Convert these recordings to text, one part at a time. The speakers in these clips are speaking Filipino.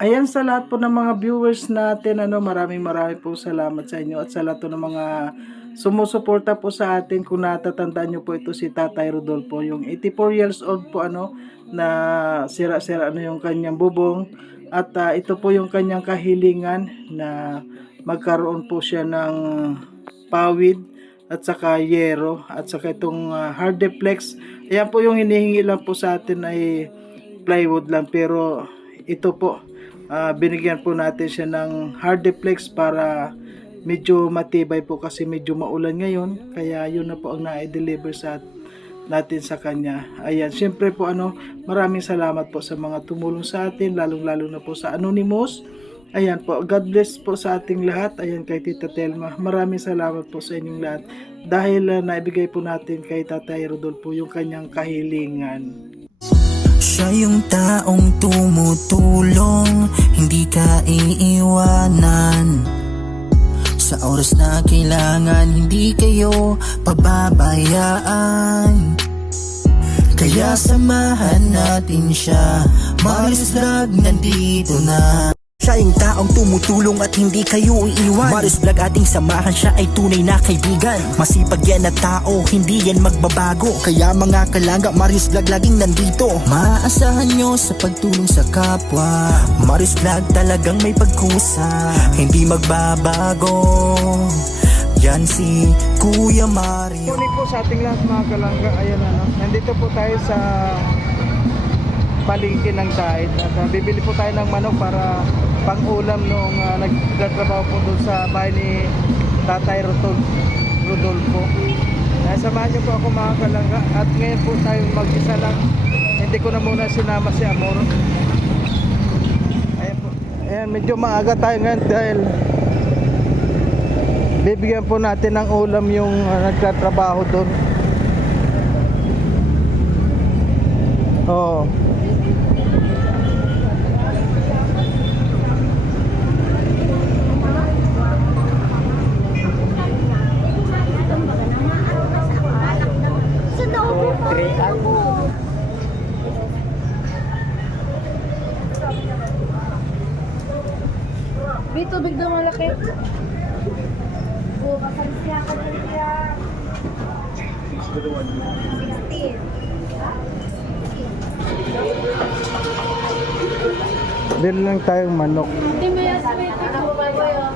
Ayan, sa lahat po ng mga viewers natin, maraming po salamat sa inyo at sa lahat po ng mga sumusuporta po sa atin. Kung natatandaan nyo po, ito si Tatay Rodolfo, yung 84 years old po, na sira-sira yung kanyang bubong. At ito po yung kanyang kahilingan na magkaroon po siya ng pawid at saka yero at saka itong hardeplex. Ayan po yung hinihingi lang po sa atin ay plywood lang, pero ito po, binigyan po natin siya ng hardeplex para medyo matibay po kasi medyo maulan ngayon, kaya yun na po ang na-deliver natin sa kanya. Ayan, syempre po maraming salamat po sa mga tumulong sa atin, lalong-lalo na po sa Anonymous. Ayan po, God bless po sa ating lahat. Ayan, kay Tita Telma, maraming salamat po sa inyong lahat dahil naibigay po natin kay Tatay Rodolfo yung kanyang kahilingan. Siya yung taong tumutulong, hindi ka iiwanan. Sa oras na kailangan, hindi kayo pababayaan. Kaya samahan natin siya, Marius Vlog nandito na. Siya yung taong tumutulong at hindi kayo iiwan. Marius Vlog ating samahan, siya ay tunay na kaibigan. Masipag yan na tao, hindi yan magbabago. Kaya mga kalangga, Marius Vlog laging nandito. Maaasahan nyo sa pagtulong sa kapwa. Marius Vlog talagang may pagkusa, hindi magbabago. Yan si Kuya Mario. Kunin po sa ating lahat mga kalangga. Ayan, nandito po tayo sa palengke ng Daid at bibili po tayo ng manok para pang-ulam nung nagtatrabaho po doon sa bahay ni Tatay Rodolfo. Samahan niyo po ako mga kalangga at ngayon po tayo mag-isa lang. Hindi ko na muna sinama si Amor. Ayan po. Ayan, medyo maaga tayo ngayon dahil bibigyan po natin ng ulam yung nagtatrabaho doon. Oo. May tubig daw malaki. Oo, makalis ako na niya. 16. Bili lang tayong manok. Hindi mo yung sweet. Ako ba yun?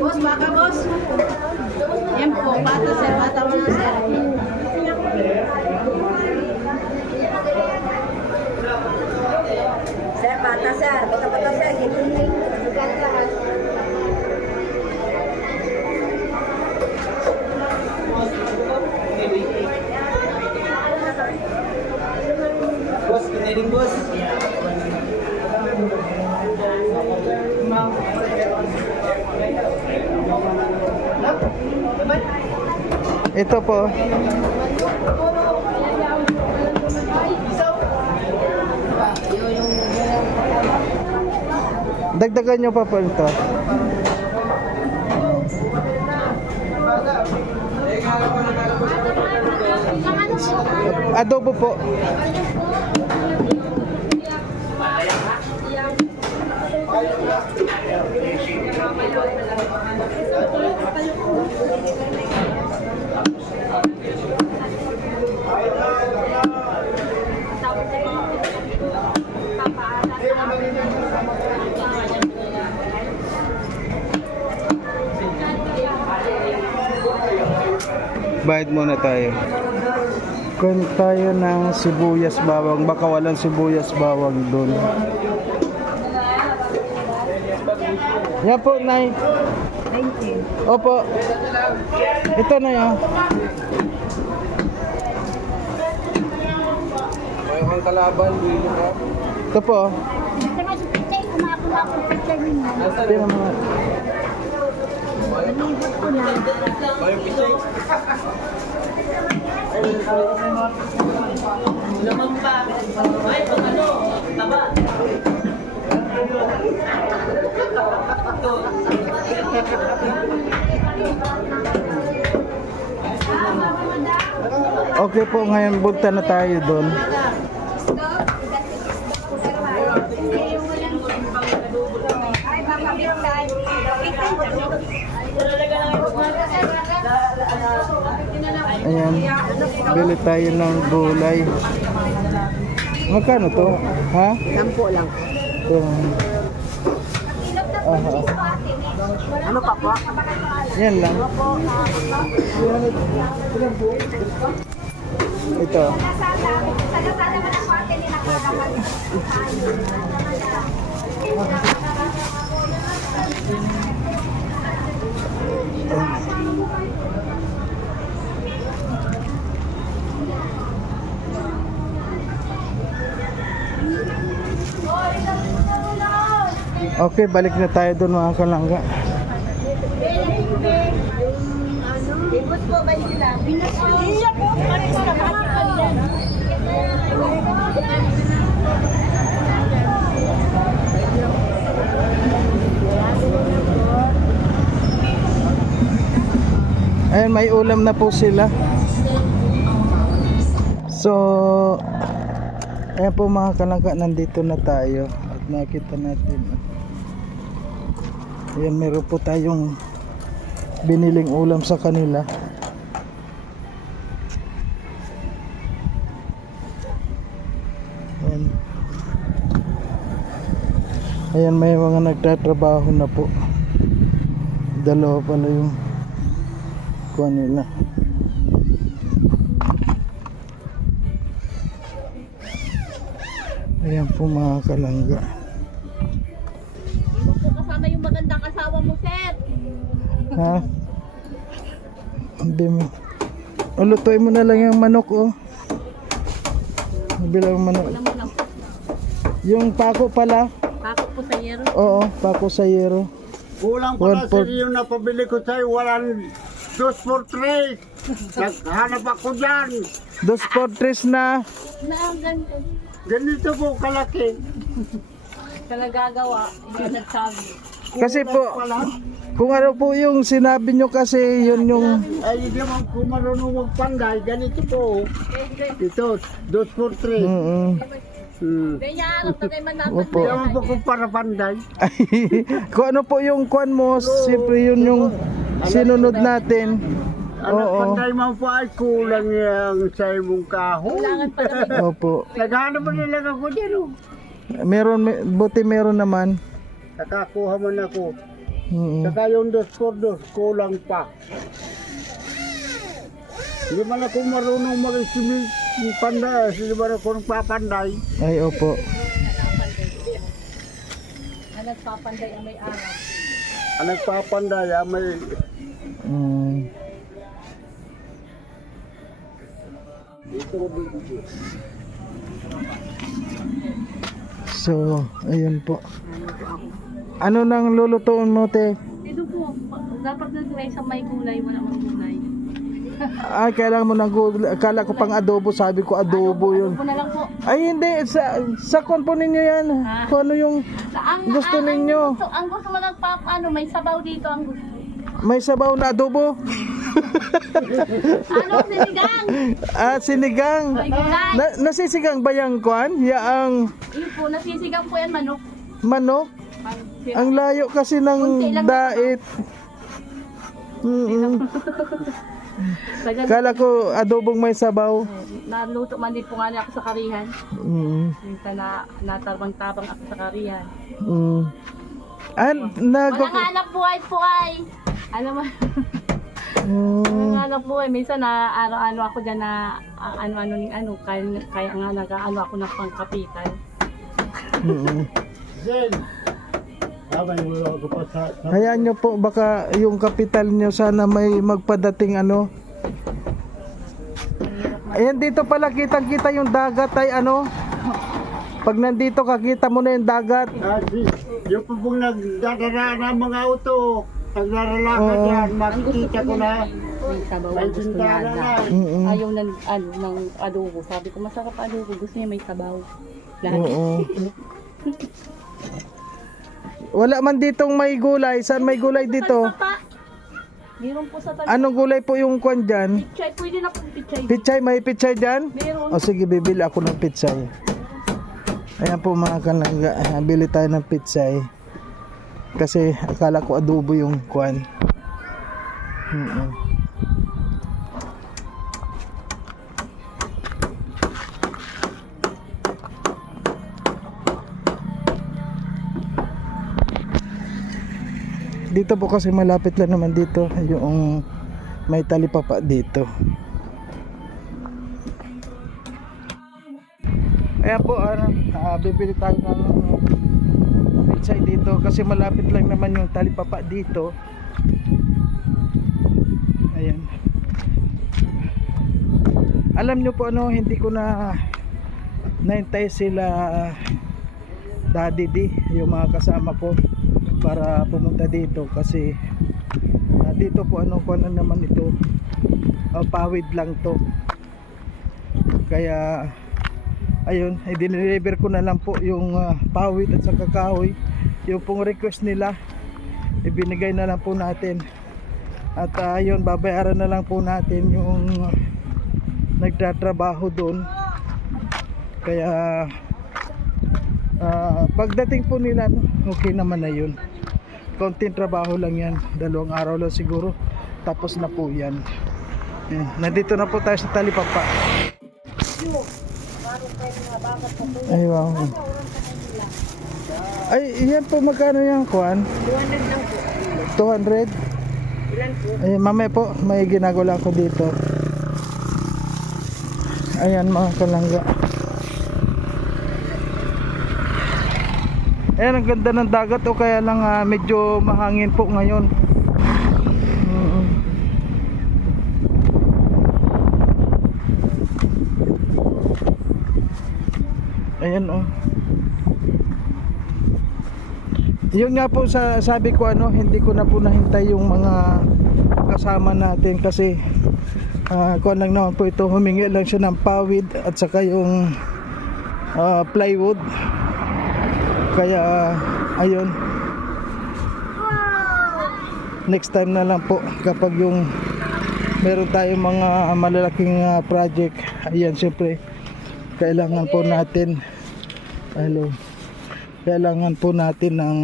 Boss, baka boss. Yan po, bata sir. Bata mo na sir. Sir, bata sir. Bata sir. Lugar lahat. Boss, kiniling boss. Ito po. Dagdagan nyo pa po ito. Adobo po. Bayad muna tayo. Kun tayo ng sibuyas bawang, baka walang sibuyas bawang doon. Yan po, Nay. Thank you. Opo. Ito na yun. May mga kalaban, ito po. Ito mo. Nalibot ko na. Lamang pa. Ay, pag ano, taba. Okay po, ngayon punta na tayo doon. Ayan, bili tayo ng gulay. Magkano to? Ha? 10 lang. Ito. Aha. Ano pa po? Yan lang. Ito. Okay, balik na tayo doon mga kalangga. Ibus po ba sila? Iya po. Paris na yan. Ayan, may ulam na po sila. So, ayan po mga kalangga, nandito na tayo. At nakita natin. Ayan, meron po tayong biniling ulam sa kanila. Ayan. Ayan, may mga nagtatrabaho na po. Dalawa pala yung kuha nila. Ayan po mga kalangga. Kasama yung magandang asawa mo, sir. Ha? Hindi mo. O, lutuin mo na lang yung manok, oh. Bilang manok. Alam mo lang. Yung pako pala. Bakit po sa yero? Oo, pako sa yero. Kulang pala 1 sir yung napabili ko sa'yo, walang 2 for 3. Naghanap ako dyan. Dos por tres na. Na ang ganda. Ganito po kalaki. Sa nagagawa, yung nagsabi. Kasi po, kung ano po yung sinabi nyo kasi, yun yung... Ay, hindi naman kung marunong magpanday, ganito po. Ito, 2 for 3. Kaya harap na kayo man Opo. Hindi naman po kung para panday. Ay, kung ano po yung kwan mo, siyempre yun yung sinunod natin. Ang Oo. panday man po ay kulang yung sa imong kahoy. kailangan pa namin. Opo. Naghanap mo nilang ako dyan. Oh. Meron, buti meron naman. Nakakuha man ako. Mm. Saka yung 2 for 2, kulang pa. Hindi man ako marunong mag-isimi yung panday. Hindi man ako nagpapanday. Ay, opo. Na nagpapanday ang may araw. Ang nagpapanday, may... Mm. So, ayun po. Ano nang lulutuin mo, te? Ito po, dapat na sa may gulay, wala mang gulay. Ay, kailangan mo ng gulay. Akala ko pang adobo, sabi ko adobo yun. Ako na lang po. Ay, hindi. Sa kon po ninyo yan. Kung ano yung gusto ninyo. Ang gusto mo ano, may sabaw dito ang gusto. May sabaw na adobo. Ano, sinigang? Sinigang. May gulay. Nasisigang ba yung kwan? Yaang Yun po, nasisigang po yan manok. manok. Ang layo kasi ng Kunti lang dait. Kala ko adobong may sabaw. Naluto man din po nga niya ako sa karihan. Minsan natabang-tabang ako sa karihan. Walang hanap buhay po ay. Alam mo, walang hanap buhay. Minsan na araw-araw ako dyan na ano, kaya nga nag-ano ako ng pangkapitan. Zen! Sabay mo ako pa sa... Hayaan nyo po, baka yung kapital nyo sana may magpadating ano. Ayan, dito pala kitang-kita yung dagat ay ano. Pag nandito kakita mo na yung dagat. Yung po pong nagdadara ng mga auto, naglaralakad yan, makikita ko na. May sabaw May ang gusto tindara niya. na. Ayaw ng adobo. Sabi ko, masarap adobo. Gusto niya may sabaw. Lahat. Oo. Wala man ditong may gulay. Saan may gulay dito? Papa, meron po sa tabi. Anong gulay po yung kwan dyan? Pichay, pwede na po pichay. Pichay, may pichay dyan? Meron. O sige, bibili ako ng pichay. Ayan po mga kalangga, bili tayo ng pitsay. Kasi akala ko adobo yung kwan. Dito po kasi malapit lang naman dito yung may talipapa dito. Ayan po, bibili tayo ng pitsay dito kasi malapit lang naman yung talipapa dito. Ayan. Alam nyo po hindi ko na naintay sila Daddy D, yung mga kasama ko para pumunta dito kasi dito po kung ano naman ito, pawid lang to, kaya ayun, dineliver ko na lang po yung pawid at saka kahoy. Yung pong request nila ibinigay na lang po natin at ayun, babayaran na lang po natin yung nagtatrabaho doon. Kaya pagdating po nila okay naman na yun, konting trabaho lang yan, 2 araw lang siguro tapos na po yan. Ayan, nandito na po tayo sa talipapa. Ay wow. Ay yan po, magkano yan kuan? 200 lang po. 200? Ilan po? Ay mamaya po may ginagawa ko dito. Ayan mga kalangga. Ayan, ang ganda ng dagat kaya lang medyo mahangin po ngayon. Ayan yun nga po sabi ko hindi ko na po nahintay yung mga kasama natin kasi kuan lang naman po ito, humingi lang siya ng pawid at saka yung plywood. Kaya ayun, next time na lang po kapag yung meron tayong mga malalaking project. Ayan, syempre kailangan po natin kailangan po natin ng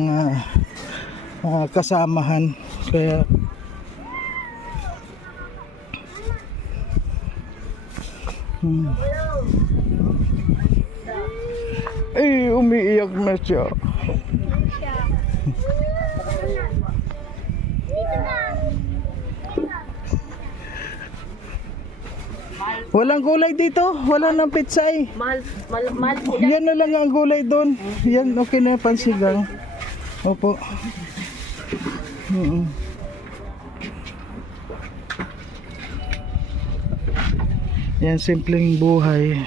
kasamahan. Kaya ay umiiyak na siya. Walang gulay dito, wala nang pitsay. Mahal po. Yan na lang ang gulay doon. Yan, okay na yung pansigang. Opo. Yan, simpleng buhay.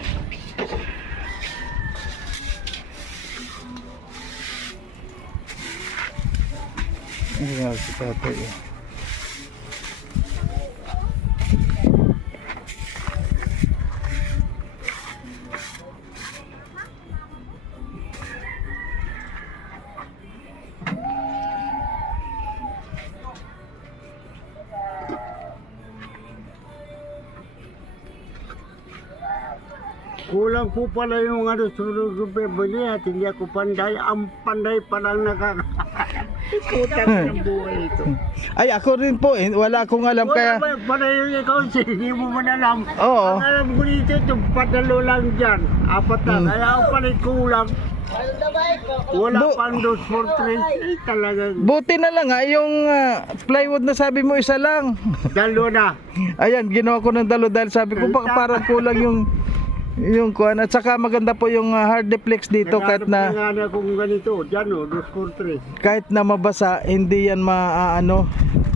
Ayan, si tatay. Kulang po pala yung sunod ko bibili at hindi ako panday. Ang panday pa lang nakakutang ng buhay ito. Ay, ako rin po wala akong alam kaya. Wala ba panday yung ikaw, hindi mo man alam. Oo. Ang alam ko dito, itong padalo lang dyan. 4 na. Kaya ako pala kulang. Wala pang 2 for 3. Talagang Buti na lang yung plywood na sabi mo isa lang. 2 na. Ayan, ginawa ko ng dalo dahil sabi ko parang kulang yung kuan at saka maganda po yung hard deflex dito kahit na Naghanap kung ganito, dyan 2 for 3. kahit na mabasa hindi yan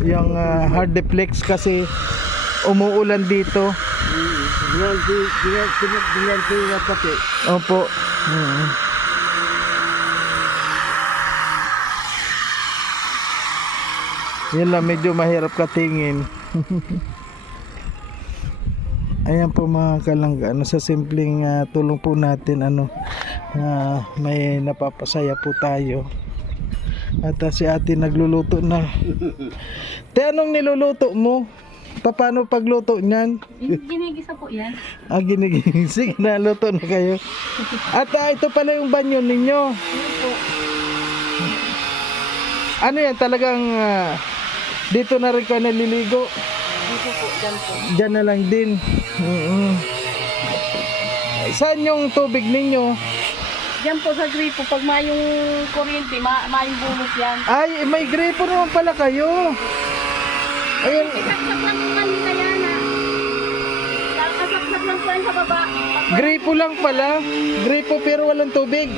yung hard deflex kasi umuulan dito. Binanti na pati. Opo. Yan lang, medyo mahirap katingin. Ayan po mga kalangga, sa simpleng tulong po natin may napapasaya po tayo. At si ate nagluluto na. Te, anong niluluto mo? Paano pagluto niyan? Ginigisa po yan. Giniging. Sige na, luto na kayo. At ito pala yung banyo ninyo. Yun po. Ano yan, talagang dito na rin kayo naliligo. Dito po, dyan po. Diyan na lang din. Saan yung tubig ninyo? Dyan po sa gripo, pag mayong kuryente, mayong bulos yan. Ay, may gripo naman pala kayo. Ayun. Kasaksak lang po kanina yan ha. Kasaksak lang po yan sa baba. Gripo lang pala. Gripo pero walang tubig.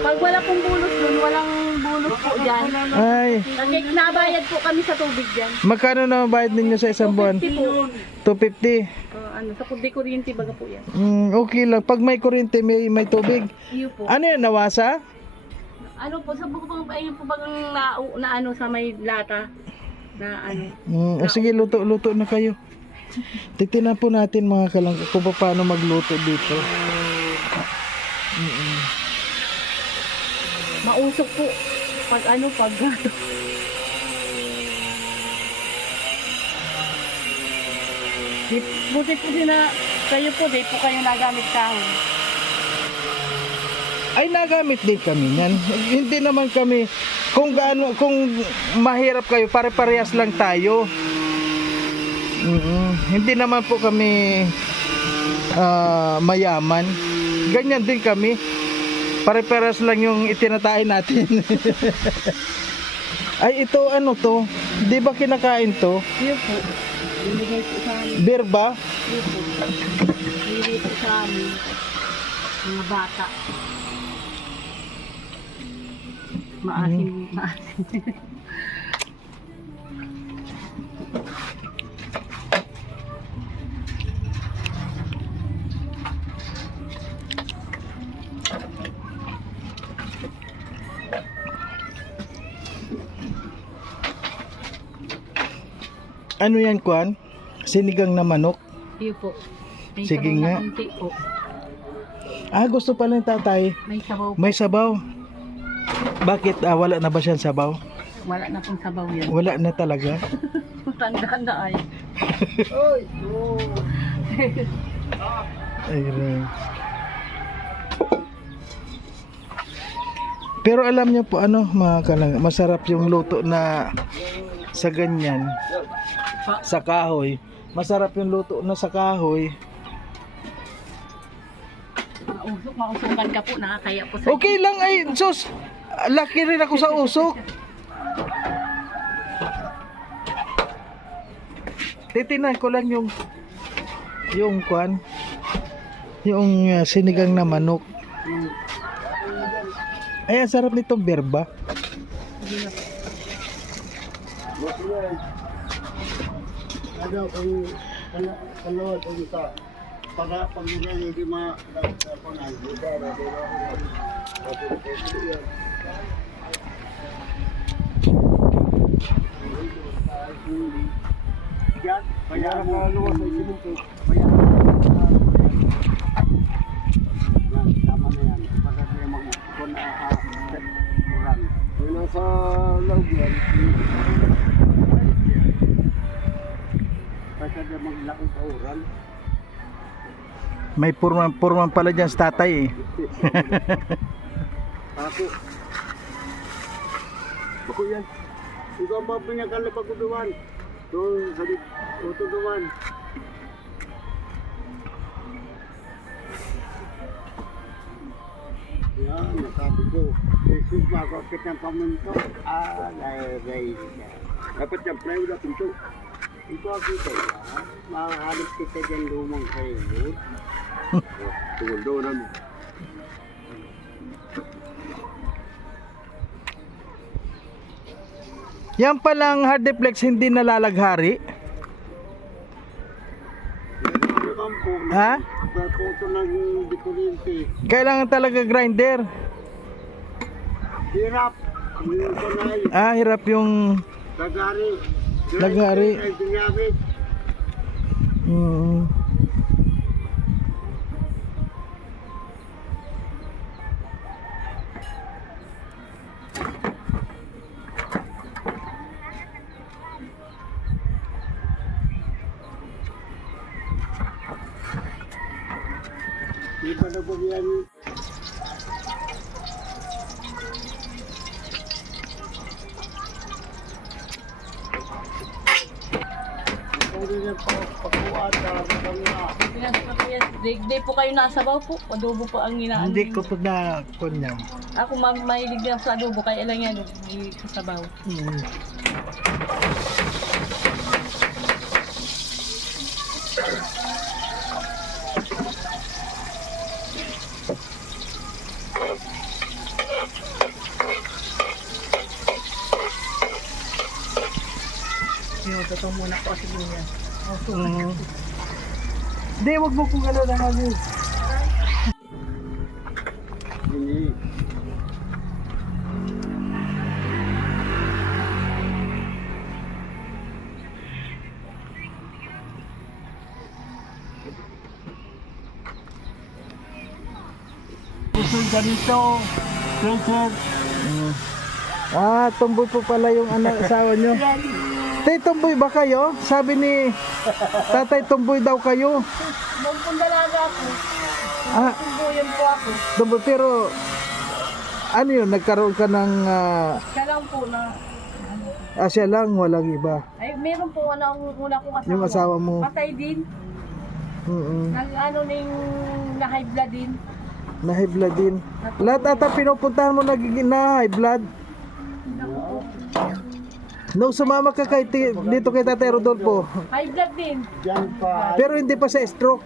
Pag wala pong bulos dun, walang bulos po dyan. Ay, Kasi nabayad po kami sa tubig dyan. magkano na bayad ninyo sa isang buwan? 50 po. 250. Sa kuryente baga po yan. Okay lang. Pag may kuryente, may tubig. Iyo po. Ano yan, nawasa? Ano po, sa bukong ayun po bagang na ano sa may lata. Na ano. Sige, luto na kayo. Titinan po natin mga kalangga kung paano magluto dito. Mausok po. Pag ano, pag buti po din na kayo po, di po kayo nagamit kahon. Ay, nagamit din kami yan. Hindi naman kami, kung mahirap kayo, pare-parehas lang tayo. Hindi naman po kami mayaman. Ganyan din kami. Pare-parehas lang yung itinatay natin. Ay, ito ano to? Di ba kinakain to? Iyo po. Binigay po sa amin. Beer ba? Iyo po. Binigay po sa amin. Mga bata. Maasim. Ano yan, Kwan? Sinigang na manok? Iyo po. May Sige sabaw na nga. konti po. Gusto pala ng tatay. May sabaw po. May sabaw. Bakit? Wala na ba siyang sabaw? Wala na pong sabaw yan. Wala na talaga. Tanda na ay. Ayun. Pero alam niyo po ano mga kalangga, masarap yung luto na sa ganyan, sa kahoy. Masarap yung luto na sa kahoy. Mausukan ka po, nakakaya po sa Okay lang ay, sus. Laki rin ako sa usok. Titinan ko lang yung kwan, yung sinigang na manok. Ay, ang sarap nitong berba. Ano, kung kalawad ang isa, para pag-ibig hindi ma-panay, yan, kaya luwas sa isinito, kaya yan, tama na yan, para kayo mag-kung uran. Yung nasa loob yan, kaya kayo mag-lakong kauran. May purman pala dyan sa tatay eh. Ako. Ako yan. Ikaw ang mapinyakan na pagkuduan. Doon sa utuduan. Yan, nasabi ko. Jesus, makakit ng pamunto. Laray siya. Dapat yung play na pinto. Ito ang kita yan. Makahalip kita dyan lumang kayo. Tungol doon namin. Yan palang hardiplex hindi nalalaghari. Ha? Pagkuto ng dikulinti. Kailangan talaga grinder. Hirap. Yung tunay. Hirap yung Lagari. Lagari. Ay ginamit. pada ko yan. Pwede niya pakuat Di po kayo nasabaw po. Adobo po ang inaano. Hindi ko po na kunyam. Ako mahilig lang sa adobo. Kaya lang yan. May kasabaw. Totoo muna po kasi ganyan. Hindi, wag mo kung ano na kami. Hindi. Pusoy ka dito. Sir. Tumboy po pala yung asawa nyo. Tay, tumboy ba kayo? Sabi ni tatay, tumboy daw kayo. Nung pong dalaga po. Ah, Tumbuyan po ako. tumboy, pero ano yun, nagkaroon ka ng Kaya lang po na. siya lang, walang iba. Ay, meron po una kong asawa. Yung asawa mo. Patay din. Nang na high blood din. Na high blood din. Lahat ata pinupuntahan mo nagiging na high blood. Nung sumama ka dito kay Tatay Rodolfo, High blood din. Diyan pa. pero hindi pa sa stroke.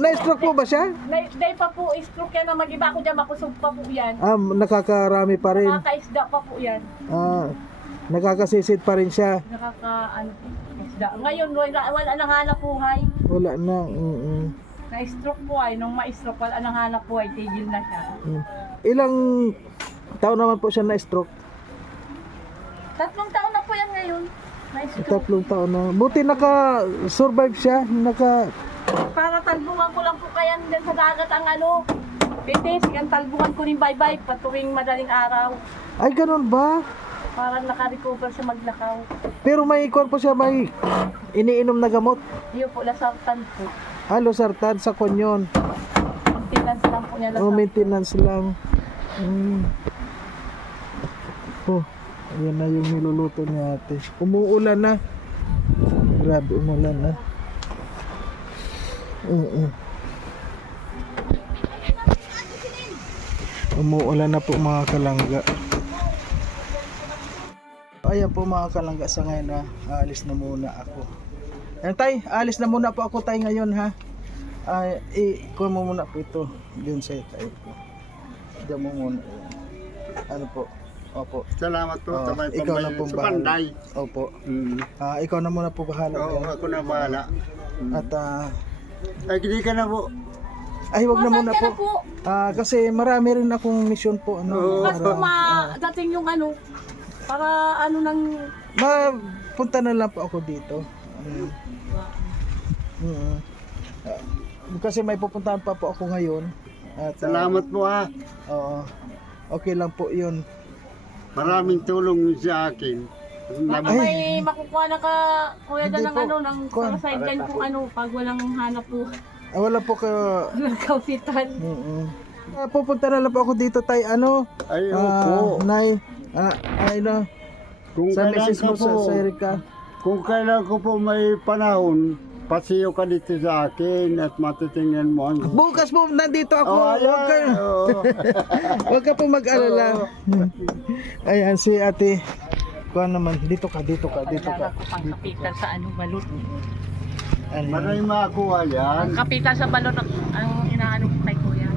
Na-stroke po ba siya? Day pa po, stroke yan na mag-iba ako dyan, makusog pa po yan. Nakakarami pa rin. Nakakaisda pa po yan. Nakakasisid pa rin siya. Isda. Ngayon, wala nang hanap buhay. Wala na. Na-stroke po ay, nung ma-stroke, wala nang hanap buhay, tigil na siya. Ilang taon naman po siya na-stroke? 3 taon na po yan ngayon. Na-stroke. 3 taon na. Buti naka-survive siya. Para talbungan ko lang po kaya din sa dagat ang bitis, yan talbungan ko rin bye-bye patuwing madaling araw. Ay, ganun ba? Para naka-recover siya maglakaw. Pero may ikon po siya, may iniinom na gamot. Yun po, lasartan po. Losartan sa konyon. Maintenance lang po niya lasartan. Maintenance lang. Ayan na yung niluluto niya ate. Umuulan na. Grabe, umulan na. Umuulan na po mga kalangga. Ayan po mga kalangga, sa ngayon na aalis na muna ako. Ayan tay, aalis na muna po ako tay ngayon ha. Kuha mo muna po ito. Diyan sa tayo po. Diyan mo muna. Ano po? Opo. Salamat po. Ikaw na pong bahala. Panday. Opo. Ikaw na muna po bahala. Oo, dyan. ako na bahala. At Ay, hindi ka na po. wag na muna Masakit po. na Kasi marami rin akong mission po. Mas dating yung para nang Punta na lang po ako dito. Kasi may pupuntahan pa po ako ngayon. At, Salamat po ha. Oo. Okay lang po yun. Maraming tulong sa akin. baka may makukuha na ka kuya dyan Hindi po. ng ng Kuha. sa sideline kung pag walang hanap po. Wala po kayo. Walang kausitan. Pupunta na lang po ako dito tay. Ay, opo. Nay. Kung Sa kailan misis ka mo po, sa Erika. kung kailan ko po may panahon, pasiyo ka dito sa akin at matitingnan mo ang... Bukas po nandito ako. ayan, Huwag kayo. oo. Huwag ka po mag-alala. Ayan si ate. Kuha naman. Dito ka. Ko pang kapitan sa balot. Ano? Maraming makakuha yan. Ang kapitan sa balot ang inaano ko kay kuya.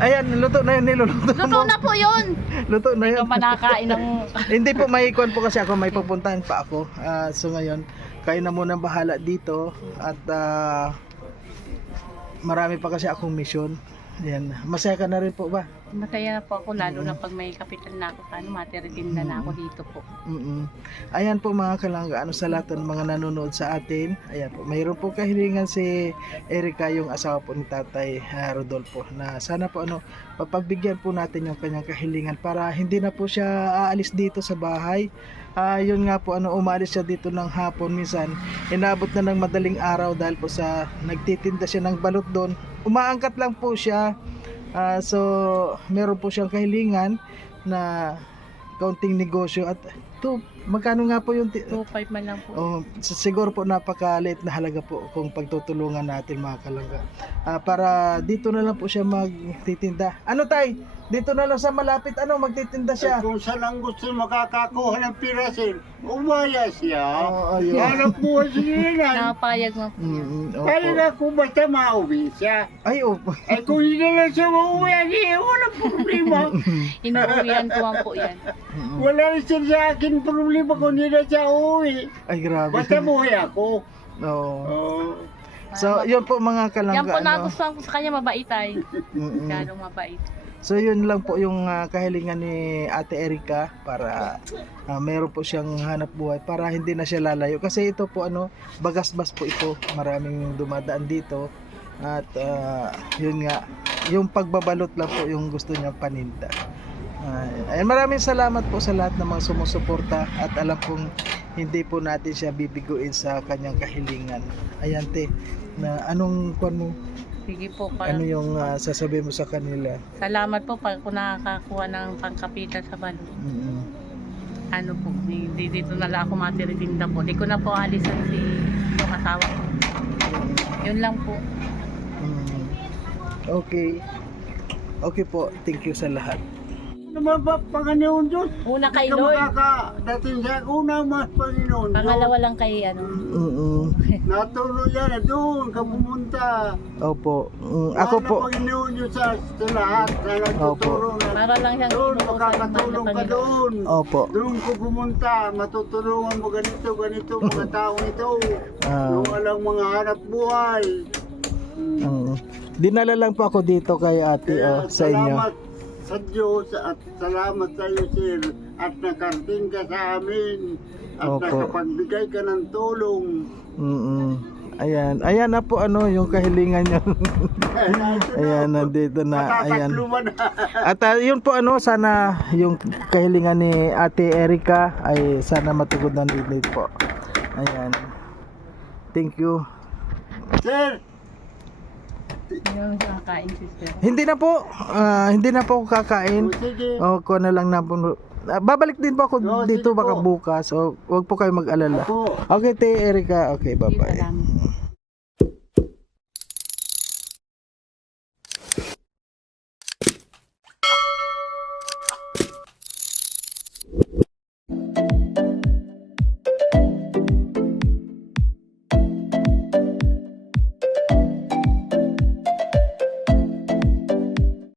Ayan, luto na yun. Niluluto Luto mo. na po yun! Luto na Hindi yun. ka manakain ng... Hindi po, may ikon po kasi ako. May pupuntahan pa ako. So ngayon, kayo na muna bahala dito. At marami pa kasi akong mission. Ayan. Masaya ka na rin po ba? Masaya na po ako lalo na pag may kapitan na ako. Matiritinda na ako dito po. Ayan po mga kalangga, sa lahat ng mga nanonood sa atin. Ayan po, mayroon po kahilingan si Erika, yung asawa po ni Tatay Rodolfo, na sana po papagbigyan po natin yung kanyang kahilingan para hindi na po siya aalis dito sa bahay. Yun nga po, umalis siya dito ng hapon, minsan inabot na ng madaling araw dahil po sa nagtitinda siya ng balot doon. umaangkat lang po siya. So meron po siyang kahilingan na kaunting negosyo at magkano nga po yung 2.5 man lang po. siguro po napakaliit na halaga po kung pagtutulungan natin mga kalangga. Para dito na lang po siya magtitinda. Ano tay? Dito na lang sa malapit magtitinda siya. Kung saan ang gusto makakakuha ng pirasin, umaya siya. Ayun. Hanap buhay siya. Nakapayag nga po. Opo. Payag ako basta mauwi siya. Ay, opo. Ay kung hindi na lang siya mauwi, walang problema. Inuuwian ko man po yan. Wala rin siya sa akin problema kung hindi na siya uwi. Ay, grabe. Basta buhay ako. Oo. Oh. So, yun po mga kalangga. Yan po nagustuhan ko sa kanya, mabait ay. Mm-mm. Ganong mabait. So yun lang po yung kahilingan ni Ate Erica para meron po siyang hanap buhay para hindi na siya lalayo kasi ito po bagasbas po ito, maraming dumadaan dito at yun nga yung pagbabalot lang po yung gusto niya paninda. Ayan, maraming salamat po sa lahat ng mga sumusuporta at alam kong hindi po natin siya bibiguin sa kanyang kahilingan. Ayan te, na anong kwan mo? Sige po. Ano yung sasabihin mo sa kanila? Salamat po pag kung nakakakuha ng pangkapitan sa balon. Mm-mm. Ano po, hindi dito na lang ako matiritinda po. Di ko na po alisan yung asawa ko. Yun lang po. Okay. Okay po. Thank you sa lahat. Ano ba ba Panginoon Diyos? Una kay Ikaw Lord. makakadating sa una mas Panginoon Diyos. Pangalawa lang kay Natuloy yan na doon ka pumunta. Opo. Ako Wala po. Panginoon Diyos sa lahat. Sa nagtuturo na. Para lang siyang Doon inuusan ng makakatulong ka Panginoon. doon. Opo. Doon ko pumunta, matutulungan mo ganito, mga taong ito. Ah. Yung walang mga hanap buhay. Dinala lang po ako dito kay ate Kaya sa inyo. salamat sa Diyos at salamat sa iyo, sir. At nakarating ka sa amin. At Opo. nakapagbigay ka ng tulong. Ayan. Ayan na po yung kahilingan niya. Ayan, nandito na. Ayan. Matatakluman na. At yun po sana yung kahilingan ni Ate Erica ay sana matugunan din po. Ayan. Thank you. Sir, Yung kakain sister. Hindi na po. Hindi na po ako kakain. sige. O, na lang na po. Babalik din po ako Oo, dito sige baka po. bukas. O, wag po kayo mag-alala. Opo. Okay, Te Erica. Okay, Sige, bye-bye. salamat.